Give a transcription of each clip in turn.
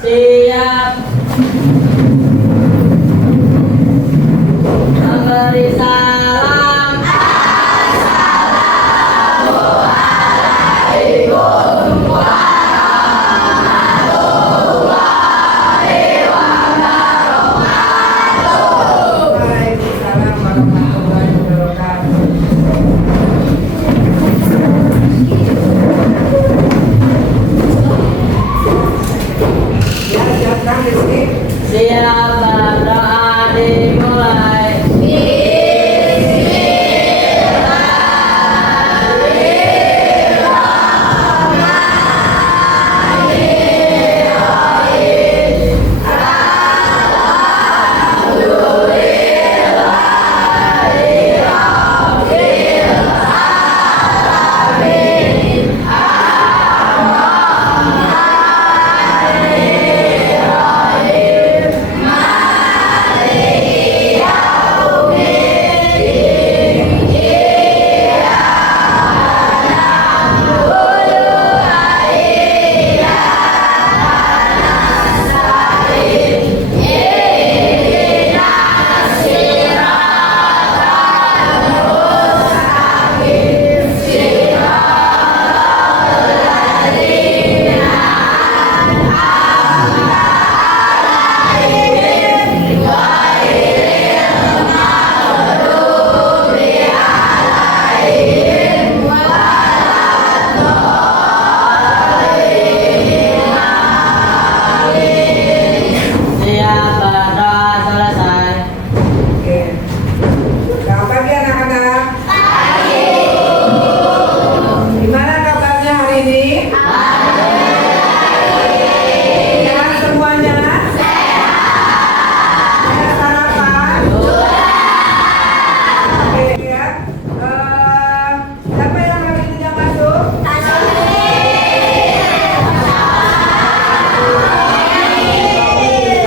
Siap. Memberi salam. Assalamualaikum warahmatullahi wabarakatuh. Waalaikumsalam warahmatullahi wabarakatuh. Ya, siapkan Rizky. Siap, berdoa dimulai. Siap, berdoa selesai. Oke. Selamat pagi anak-anak. Gimana kabarnya hari ini? Sehat semuanya? Sehat sarapan? Oke ya. Siapa yang hari ini yang masuk?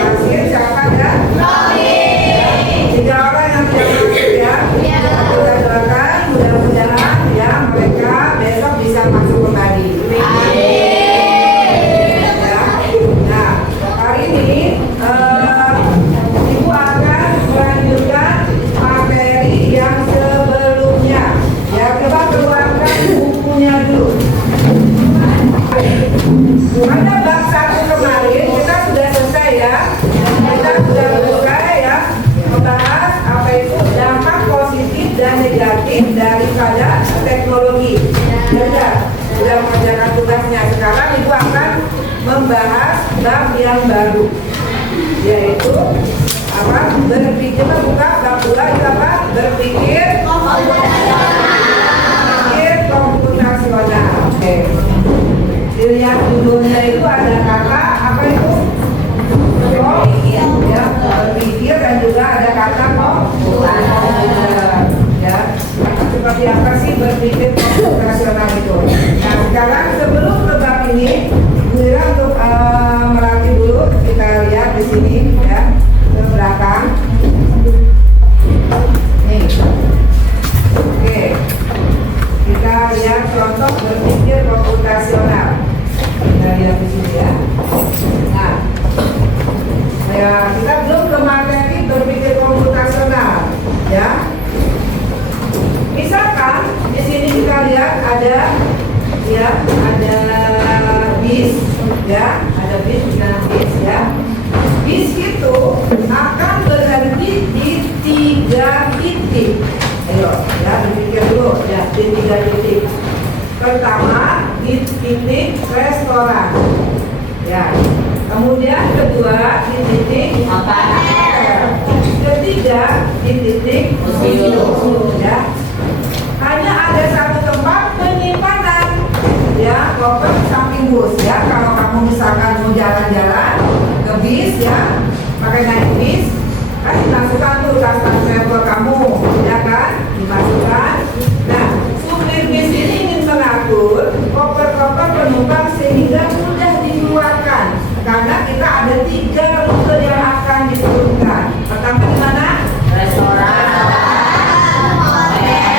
Kasir siapa ya? 3 orang yang tidak masuk ya. Kita doakan mudah-mudahan ya mereka besok bisa masuk kembali. Ya. Nah, hari ini Ibu akan melanjutkan materi yang sebelumnya. Ya, coba keluarkan bukunya dulu. Pada bab 1 kemarin kita sudah selesai ya. Kita sudah selesai ya membahas apa itu dampak positif dan negatif daripada teknologi. Ya, sudah mengerjakan tugasnya. Sekarang Ibu akan membahas bab yang baru, yaitu apa? Berpikir buka bab 2 itu apa? Berpikir komputasional. Oke. Dilihat judulnya itu ada kata apa itu? Ya, berpikir dan juga ada kata komputer. Ya, seperti apa sih berpikir komputasional itu? Nah, sekarang sebelum ke bab ini, Mira untuk melatih dulu kita lihat di sini ya ke belakang. Nih, oke, kita lihat contoh berpikir komputasional. Kita lihat di sini ya. Nah, ya, kita belum ke materi berpikir komputasional, ya. Misalkan di sini kita lihat ada, ya, ada bis, ya, ada bis dengan bis, ya. Bis itu akan berhenti di 3 titik. Ayo, ya, berpikir dulu, ya, di 3 titik. Pertama di titik restoran, ya. Kemudian kedua di titik hotel. Ketiga di titik museum, ya. Hanya ada satu tempat penyimpanan, ya, koper samping bus, ya. Kalau kamu misalkan mau jalan-jalan ke bis, ya, pakai naik bis, kan dimasukkan tuh tas-tas travel kamu, ya kan, dimasukkan. Nah, supir bis ini ingin mengatur koper-koper penumpang sehingga mudah dikeluarkan. Karena kita ada 3 rute yang akan diturunkan. Pertama di mana? Restoran, hotel,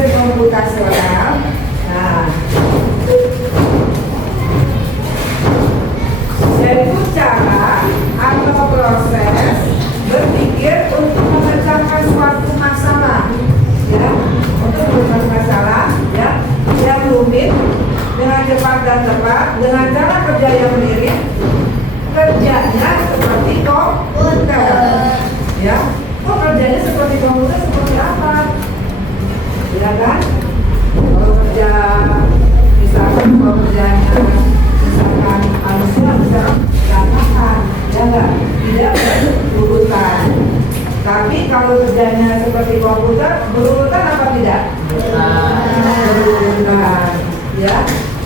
berpikir komputasional. Nah, yaitu cara atau proses berpikir untuk memecahkan suatu masalah, ya, untuk memecahkan masalah, ya, yang rumit dengan cepat dan tepat dengan cara kerja yang mirip, kerjanya seperti komputer, ya. Kok kerjanya seperti komputer seperti apa? Ya kan? Kalau kerja, misalkan kalau kerjanya misalkan manusia bisa berantakan, ya enggak? Tidak berurutan. Tapi kalau kerjanya seperti komputer, berurutan apa tidak? Berurutan. Ya,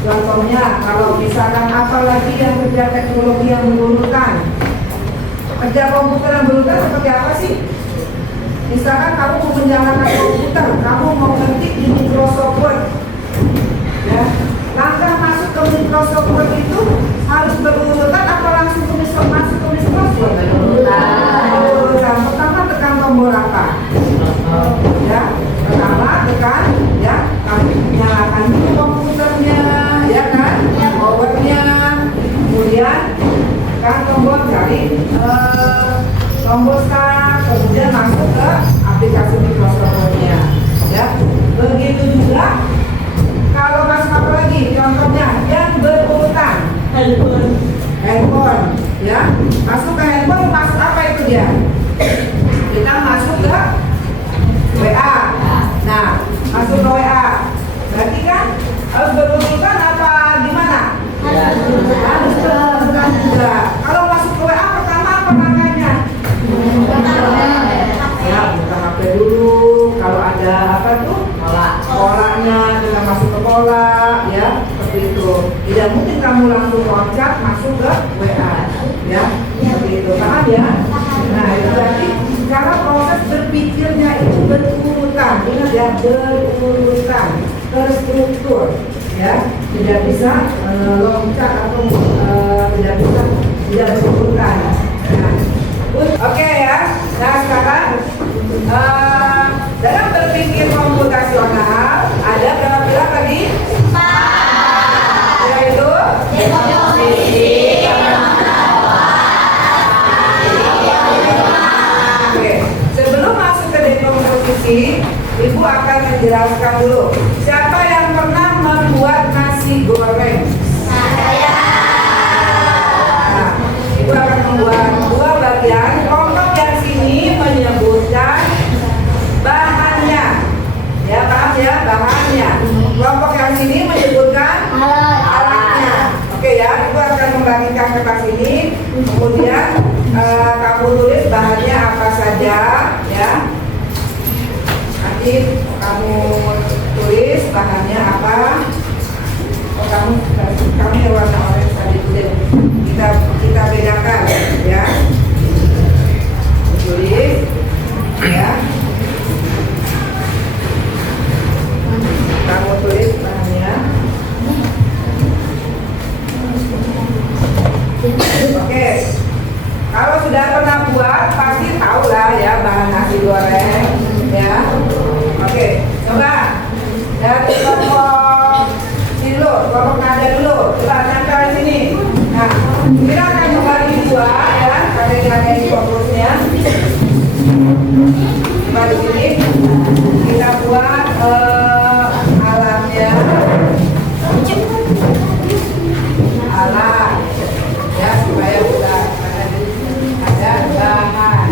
contohnya kalau misalkan apalagi yang kerja teknologi yang berurutan, kerja komputer yang berurutan seperti apa sih? Misalkan kamu mau menjalankan komputer, kamu mau ngetik di Microsoft Word, ya, langkah masuk ke Microsoft Word itu harus berurutan apa langsung masuk ke Microsoft Word? Berurutan. Pertama tekan tombol apa? Ya, pertama tekan, ya, kamu nyalakan dulu komputernya, ya kan? Powernya, kemudian tekan tombol cari tombol start, kemudian masuk ke aplikasi Microsoft Word-nya, ya. Begitu juga kalau masuk apa lagi? Contohnya yang berurutan, handphone, ya. Masuk ke handphone, masuk apa itu dia? Kita masuk ke WA. Nah, masuk ke WA. Berarti kan harus berurutan apa gimana? Harus berurutan juga. Kalau masuk ke WA pertama apa langkahnya? Ya, buka HP dulu. Kalau ada apa tuh? Polanya kita masuk ke pola, ya, seperti itu. Tidak mungkin kamu langsung loncat masuk ke WA, ya, seperti itu. Paham ya? Nah, itu berarti cara proses berpikirnya itu berurutan. Ingat ya, berurutan, terstruktur, ya. Tidak bisa loncat atau tidak bisa tidak berurutan. Nah, oke ya. Nah, sekarang dalam berpikir komputasional ada berapa tadi? 4. Yaitu oke. Sebelum masuk ke dekomposisi, Ibu akan menjelaskan dulu. Siapa yang pernah membuat nasi goreng? Saya. Nah, Ibu akan membuat 2 bagian. Kelompok yang sini menyebutkan bahannya, ya, paham ya, bahannya. Kelompok yang sini menyebutkan alatnya. Oke ya, Ibu akan membagikan kertas ini, kemudian kamu tulis bahannya apa saja, ya. Nanti kamu tulis bahannya apa. Oh, kamu yang warna orange tadi kita bedakan, ya. Tulis, ya. Kamu tulis bahannya. Oke. Kalau sudah pernah buat pasti tahu lah ya bahan nasi goreng, ya. Oke, coba dari kelompok sini dulu, kelompok nada dulu. Coba nempel di sini. Nah, kita akan membagi 2 ya, ada di fokusnya. Coba di sini kita buat alatnya, alat, ya, supaya kita ada bahan.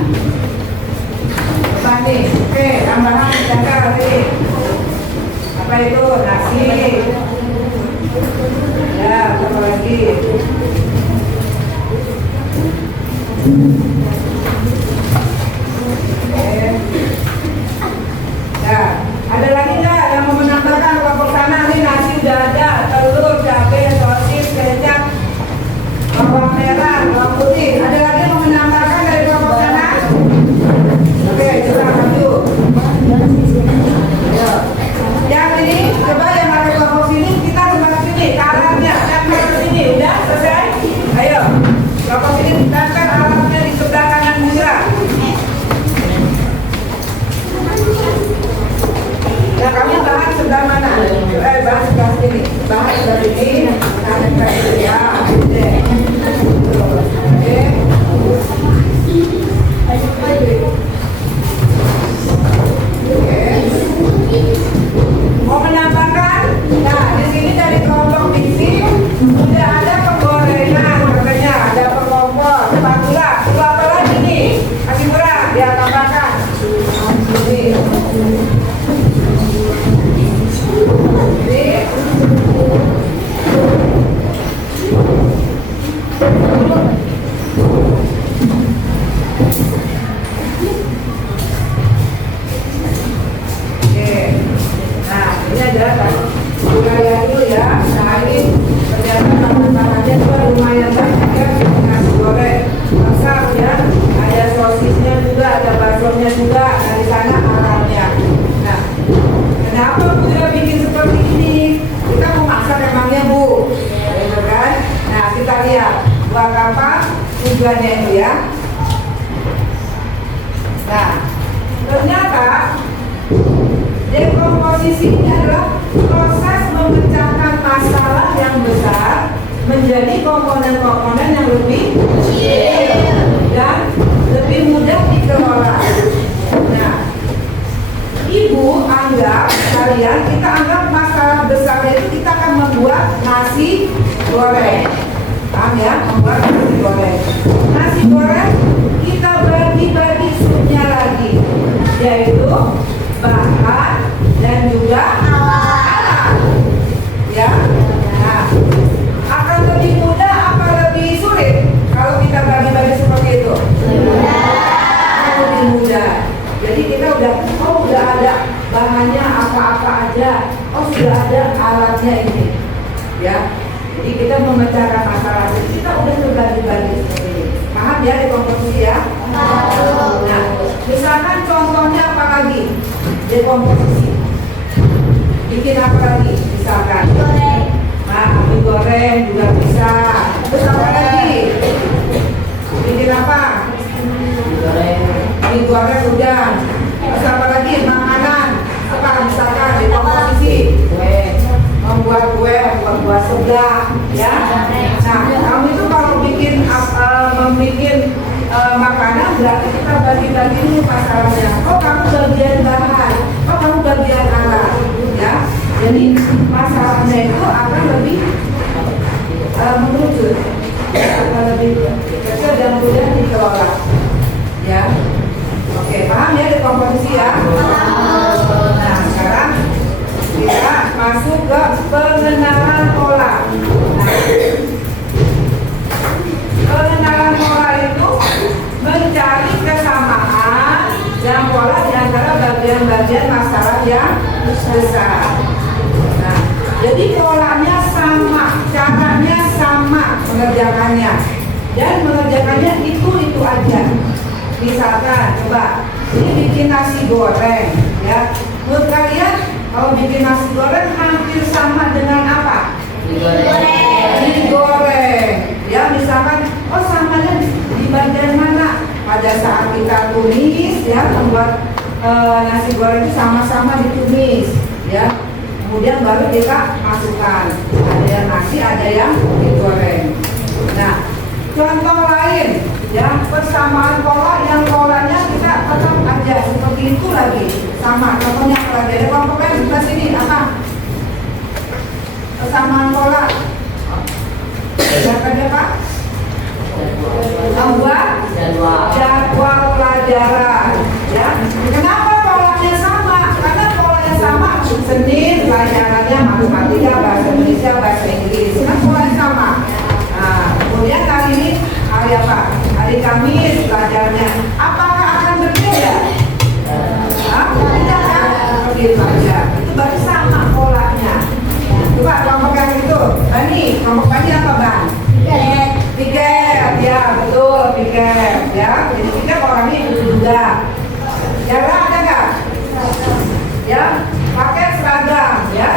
Coba nih, oke, tambahan jaga tadi. Apa itu? Nasi. Ya, apa lagi? Ya, ada lagi nggak yang mau menambahkan kelompok sana? Nih nasi udah ada, telur, cabai, sosis, kecap, bawang merah, bawang putih. Ada lagi yang mau menambahkan dari kelompok sana? Oke, coba maju. Ayo. Yang ini, coba yang ada kelompok sini, kita kembali sini, ke alatnya, tempel ke sini, udah selesai? Ayo, kelompok sini tempel alatnya di sebelah kanan Mira. Nah, contohnya juga dari sana alatnya. Nah, kenapa kita bikin seperti ini? Kita mau masak emangnya Bu, gitu kan? Nah, kita lihat buat apa tujuannya itu ya. Nah, ternyata dekomposisi ini adalah proses memecahkan masalah yang besar menjadi komponen-komponen yang lebih kecil dan lebih mudah dikelola. Nah, Ibu anggap, kalian kita anggap masalah besarnya itu kita akan membuat nasi goreng. Paham ya? Membuat nasi goreng. Nasi goreng kita bagi-bagi supnya lagi, yaitu bahan dan juga alat. Ya. Nah, akan lebih mudah apa lebih sulit kalau kita bagi-bagi seperti itu? Lebih mudah. Jadi kita udah ada bahannya apa-apa aja. Oh, sudah ada alatnya ini. Ya. Jadi kita memecahkan masalah. Jadi kita udah terbagi-bagi seperti ini. Paham ya dekomposisi ya? Nah, misalkan contohnya apa lagi? Dekomposisi. Bikin apa lagi? Misalkan nah, mie goreng juga bisa. Terus apa lagi? Bikin apa? Mie goreng udah. Terus apa lagi? Makanan. Apa misalkan dekomposisi? Kue. Membuat kue, membuat buah sebelah, ya. Nah, kamu itu kalau bikin makanan berarti kita bagi-bagi dulu masalahnya. Oh, kamu bagian bahan, oh kamu bagian alat, ya. Jadi masalahnya itu akan lebih mengerucut, akan lebih kecil dan mudah dikelola, ya. Oke, paham ya dekomposisi ya? Nah, sekarang kita masuk ke pengenalan pola. Nah, pengenalan pola itu mencari kesamaan dan pola di antara bagian-bagian masalah yang besar. Nah, jadi polanya sama, caranya sama mengerjakannya, dan mengerjakannya itu aja. Misalkan, coba ini bikin nasi goreng, ya. Menurut kalian kalau bikin nasi goreng hampir sama dengan apa? Digoreng. Ya, misalkan, oh samanya di bagian mana? Pada saat kita tumis, ya, membuat nasi goreng itu sama-sama ditumis, ya. Kemudian baru kita masukkan. Ada yang nasi, ada yang digoreng. Nah, contoh lain, ya, persamaan pola yang polanya kita tetap aja seperti itu lagi. Sama, contohnya apa lagi? Ada kelompoknya di sebelah sini, apa? Persamaan pola. Siapa aja Pak? Membuat jadwal pelajaran. Ya, kenapa polanya sama? Karena polanya sama. Senin pelajarannya matematika, bahasa Indonesia, bahasa Inggris. Kan polanya sama. Nah, kemudian kali ini hari apa? Hari Kamis pelajarannya. Apakah akan berbeda? Tidak kan? Begitu aja. Itu berarti sama polanya. Coba kelompok yang itu. Bani, kelompok Bani apa Bang? Tiket, ya betul tiket, ya. Jadi tiket orangnya itu juga. Jarak ada nggak? Ya, pakai seragam, ya.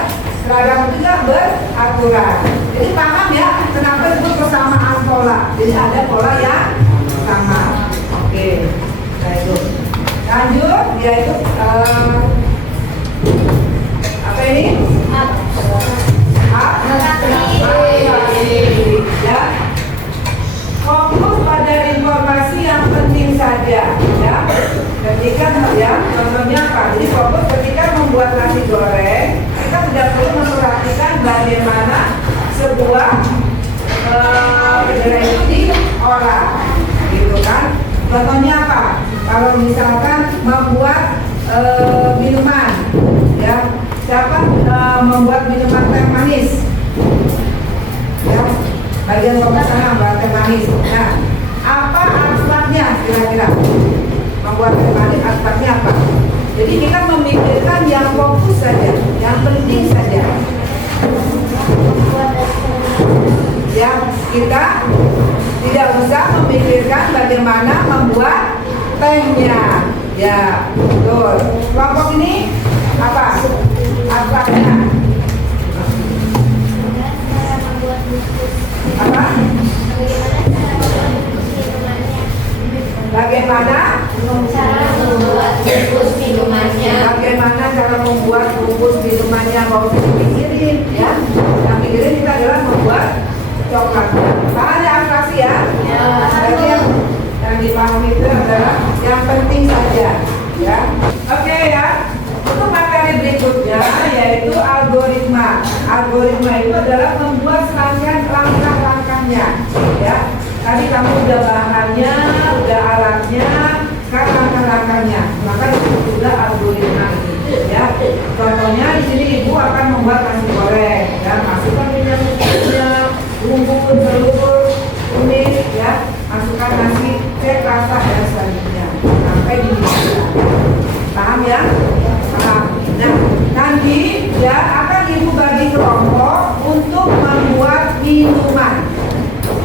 Seragam juga beraturan. Jadi paham ya kenapa disebut kesamaan pola. Jadi ada pola yang sama. Oke, nah itu. Lanjut, yaitu apa ini? Ya. Fokus pada informasi yang penting saja, ya. Ketika ya, contohnya apa? Jadi fokus ketika membuat nasi goreng, kita tidak perlu memperhatikan bagaimana sebuah kedelai itu diolah, gitu kan? Contohnya apa? Kalau misalkan membuat minuman, ya, siapa membuat minuman teh manis? Ya, bagian fokus sana membuat teh manis. Nah, apa aspaknya kira-kira? Membuat teh manis aspaknya apa? Jadi kita memikirkan yang fokus saja, yang penting saja. Ya, kita tidak usah memikirkan bagaimana membuat tehnya. Ya, betul. Kelompok ini apa? Apanya? Apa? Bagaimana? Bagaimana cara membuat bungkus minumannya? Mau dipikirin ya? Yang pikirin kita adalah membuat coklat. Paham ya atraksi ya? Jadi yang dipahami itu adalah yang penting saja ya. Oke ya. Untuk materi berikutnya yaitu algoritma. Algoritma itu adalah membuat serangkaian langkah-langkahnya ya. Tadi kamu udah bahannya, udah alatnya, sekarang langkah-langkahnya. Maka itu juga algoritma ya. Contohnya di sini ibu akan membuat nasi goreng ya. Masukkan minyak, bumbu, telur, kunyit ya. Masukkan nasi, cek rasa dan selanjutnya sampai di paham ya? Paham. Nah, nanti ya akan ibu bagi kelompok untuk membuat minuman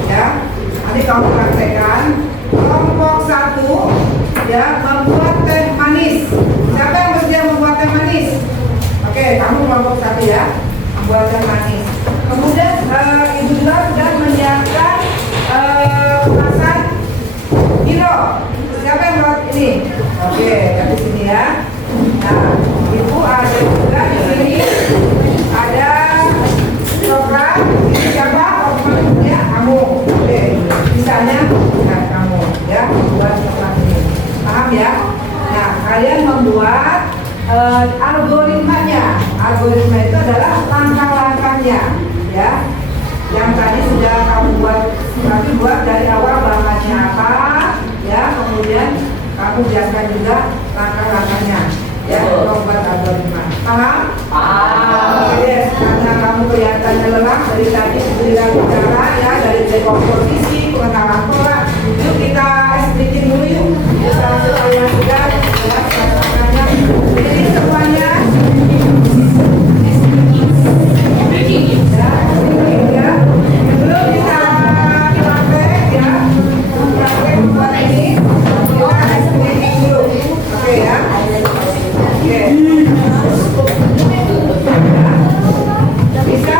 ya. Nanti kamu praktekkan. Kelompok 1 ya membuat teh manis. Siapa yang bersedia membuat teh manis? Oke, kamu kelompok 1 ya membuat teh manis. Kemudian ibu juga sudah menyiapkan kemasan Milo. Siapa yang buat ini? Oke, dari sini ya. Nah, ibu ada juga di sini ada coklat. Ini siapa? Ya, kamu. Oke, misalnya nah, kamu ya buat coklat ini. Paham ya? Nah, kalian membuat algoritmanya. Algoritma itu adalah langkah-langkahnya ya. Yang tadi sudah kamu buat, tapi buat dari awal bahannya apa ya, kemudian kamu jelaskan juga langkah-langkahnya ya untuk buat algoritma. Paham? Paham. Oke deh, karena kamu kelihatannya lelah dari tadi sudah bicara ya, dari dekomposisi, pengetahuan pola. Yuk kita sedikit dulu yuk. Kita supaya sudah ya langkah-langkahnya. Jadi semuanya ya, sebelum kita praktek ya, praktek membuat ini, kita screening dulu, oke ya, oke. Bisa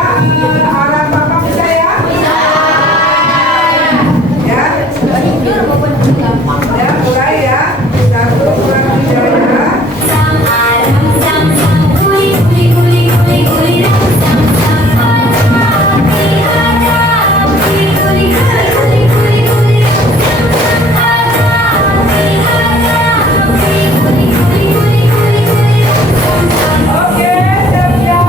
arah papa bisa ya? Ya, ya mulai ya, 1 2 3 ya. Oke, siap-siap.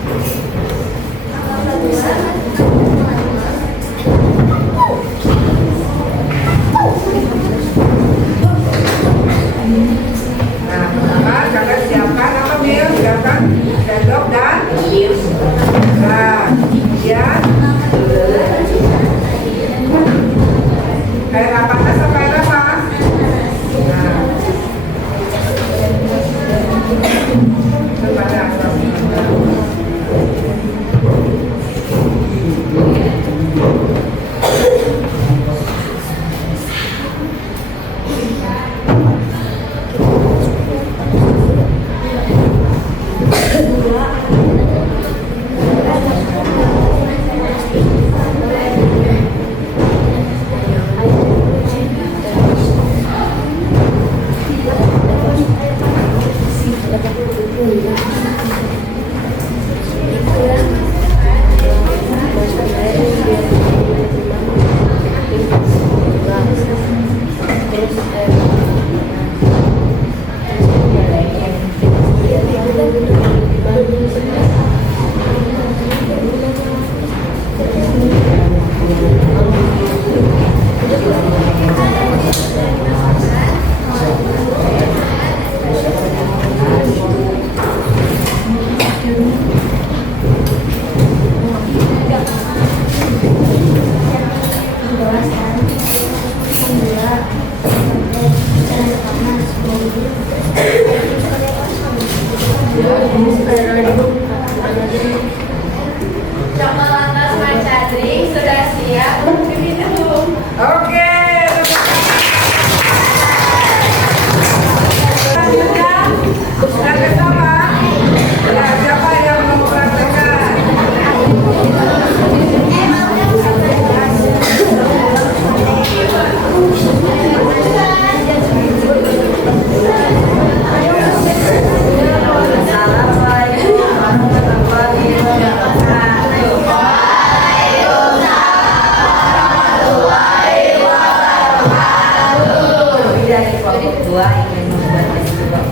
Nah, pertama kakak siapkan apa Mil? Siapkan sendok dan nah, kemudian air panas apa air apa? Nah, kepada Coklat matcha drink sudah siap untuk diminum. oke. Selanjutnya yang pertama, ya siapa yang mau praktekkan? Assalamualaikum warahmatullahi wabarakatuh. Dari kelompok 2 ingin membuat es jeruk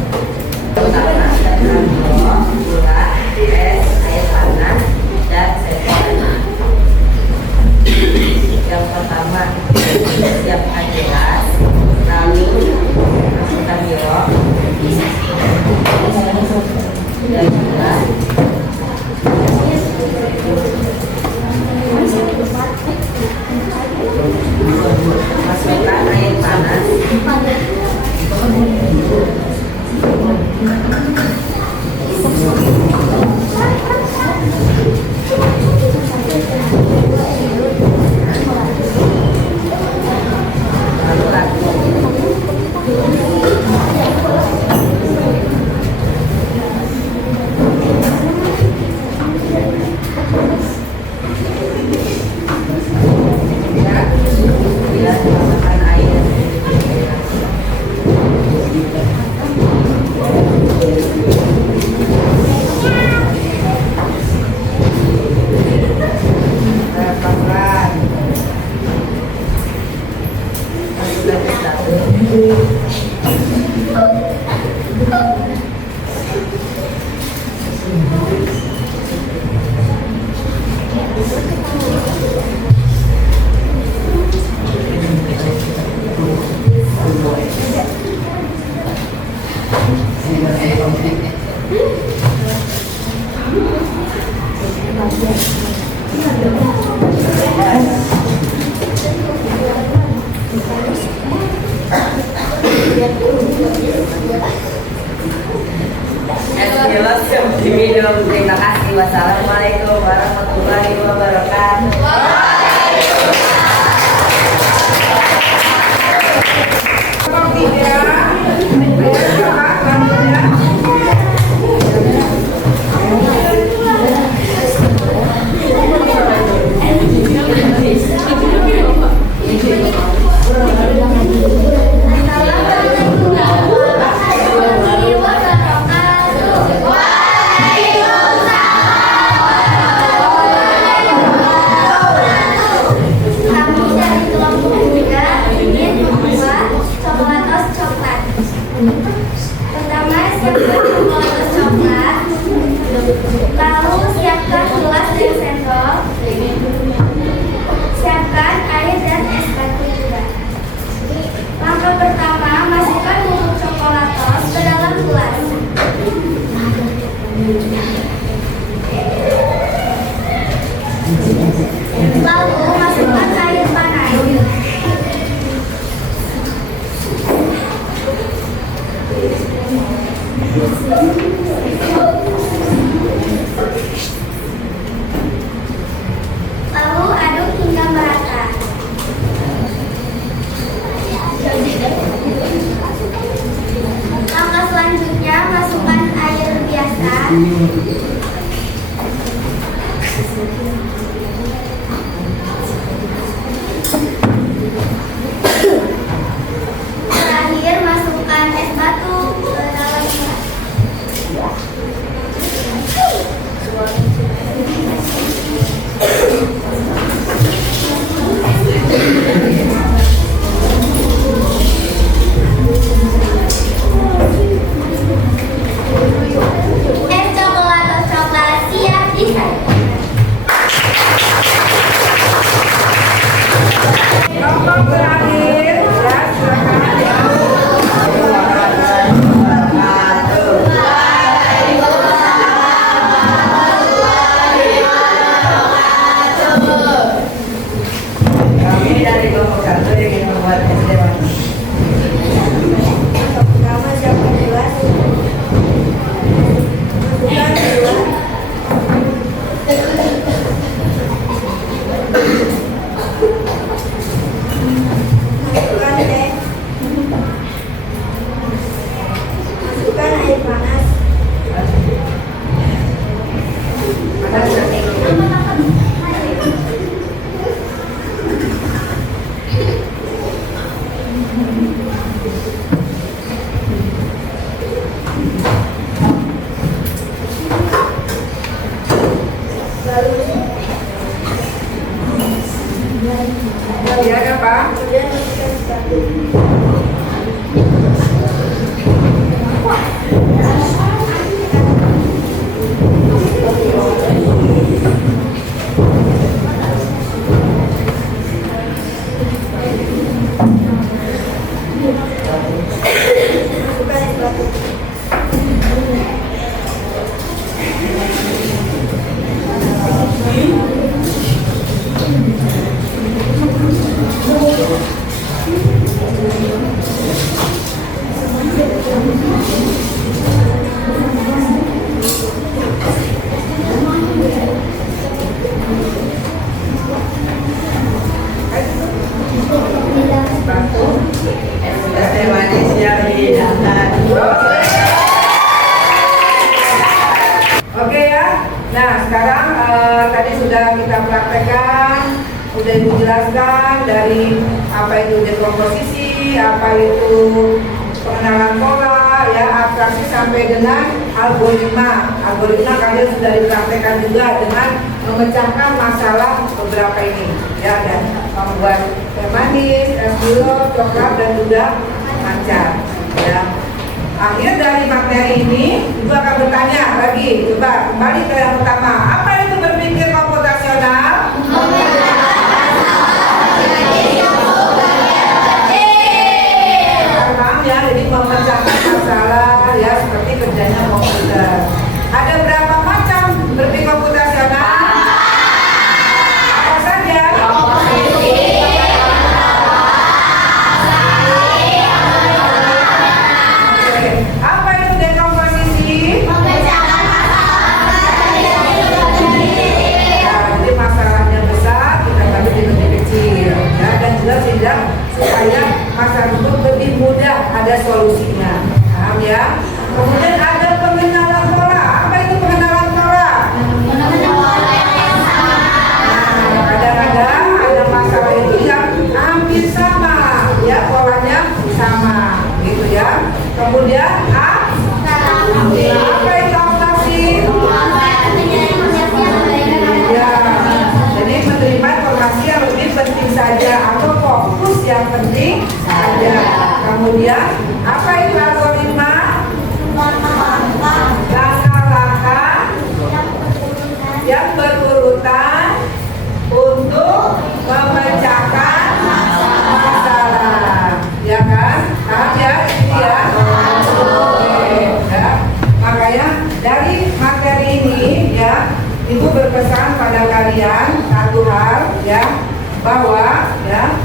pertama dan gula, es, air panas, dan sendok. Yang pertama siapkan gelas, lalu masukkan sirup dan gula. Masukkan air panas. Lalu bila dimasukkan air. Pelan-pelan. Masukkan ke satu. Es gelas yang diminum. Terima kasih. Wassalamualaikum warahmatullahi wabarakatuh. Kelompok 3, ayo siapa selanjutnya? Kami dari kelompok 3 ingin membuat coklat. Kemudian apa? Oke ya. Nah sekarang tadi sudah kita praktekkan, sudah Ibu jelaskan dari apa itu dekomposisi, apa itu pengenalan pola, ya abstraksi sampai dengan algoritma. Algoritma kalian sudah dipraktekkan juga dengan memecahkan masalah beberapa ini, ya, dan membuat teh manis, es gula, coklat dan juga mancar. Ya. Akhir dari materi ini, Ibu akan bertanya lagi. Coba kembali ke yang pertama. Apa itu berpikir komputasional? Paham ya? Jadi memecahkan masalah ya seperti kerjanya komputer. Ada berapa macam berpikir komputasional? Apa saja? Apa itu dekomposisi? Jadi masalahnya besar, kita bagi lebih kecil, ya, dan juga tidak supaya masalah itu lebih mudah ada solusinya. Paham ya? Kemudian ada pengenalan pola. Apa itu pengenalan pola? Nah, kadang-kadang ada masalah itu yang hampir sama, ya, polanya sama, gitu ya. Kemudian apa itu abstraksi? Ya, jadi menerima informasi yang lebih penting saja atau fokus yang penting saja. Kemudian apa itu algoritma? Langkah-langkah yang berurutan untuk memecahkan masalah, ya kan? Paham ya? Ini ya. Oke, ya. Makanya dari materi ini ya, Ibu berpesan pada kalian satu hal ya, bahwa ya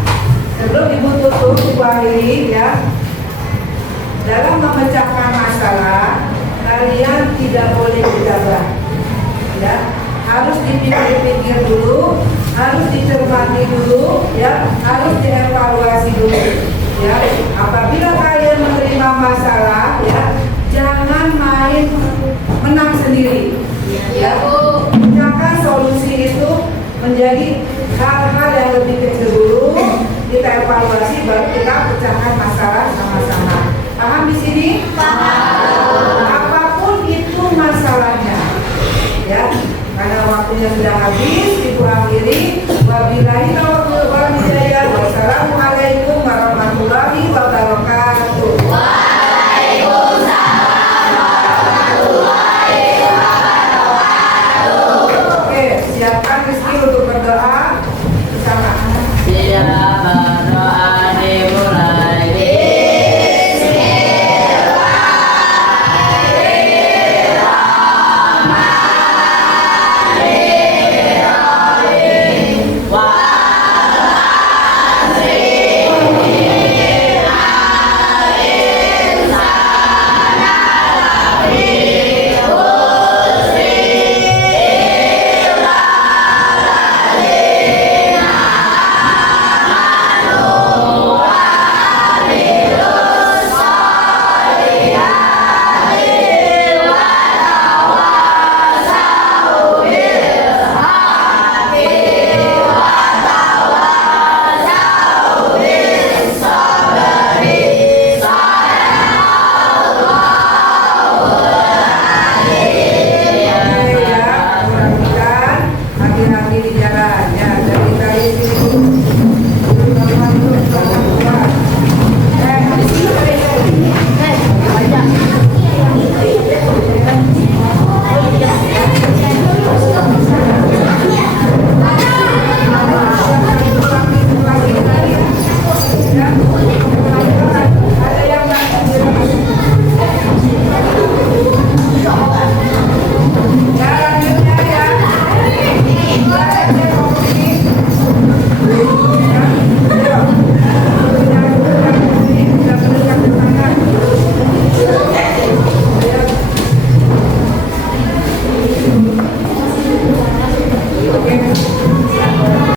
sebelum Ibu tutup Ibu akhiri ya, dalam memecahkan masalah kalian tidak boleh gegabah ya, harus dipikir-pikir dulu, harus dicermati dulu ya, harus dievaluasi dulu ya. Apabila kalian menerima masalah ya, jangan main menang sendiri ya. Gunakan solusi itu menjadi hal-hal yang lebih kecil dulu, kita evaluasi baru kita pecahkan masalah sama-sama. Paham di sini? Paham. Apapun itu masalahnya ya, karena waktunya sudah habis, Ibu akhiri. Wabillahi taufiq wal hidayah. Wassalamualaikum warahmatullahi wabarakatuh. Oke, siapkan Rizky untuk berdoa bersama. Berdoa dimulai. Wa